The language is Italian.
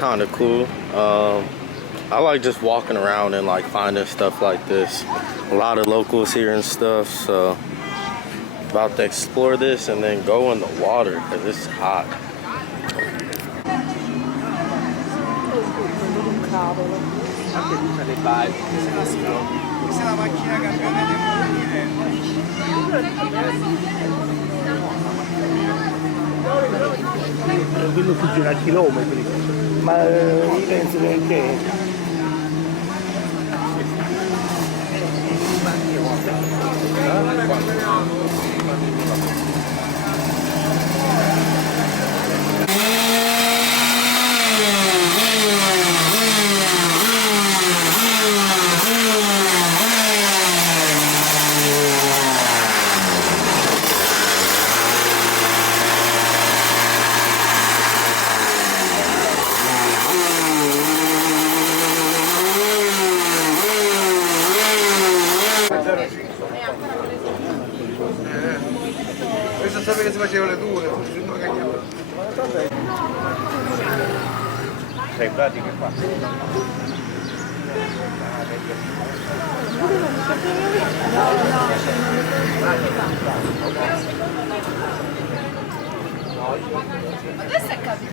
Kind of cool. I like just walking around and like finding stuff like this. A lot of locals here and stuff, so about to explore this and then go in the water because it's hot. Quello fugge a chilometri, ma io penso che Questo sapeva che si faceva le dune, sei pratica qua. Adesso è capito.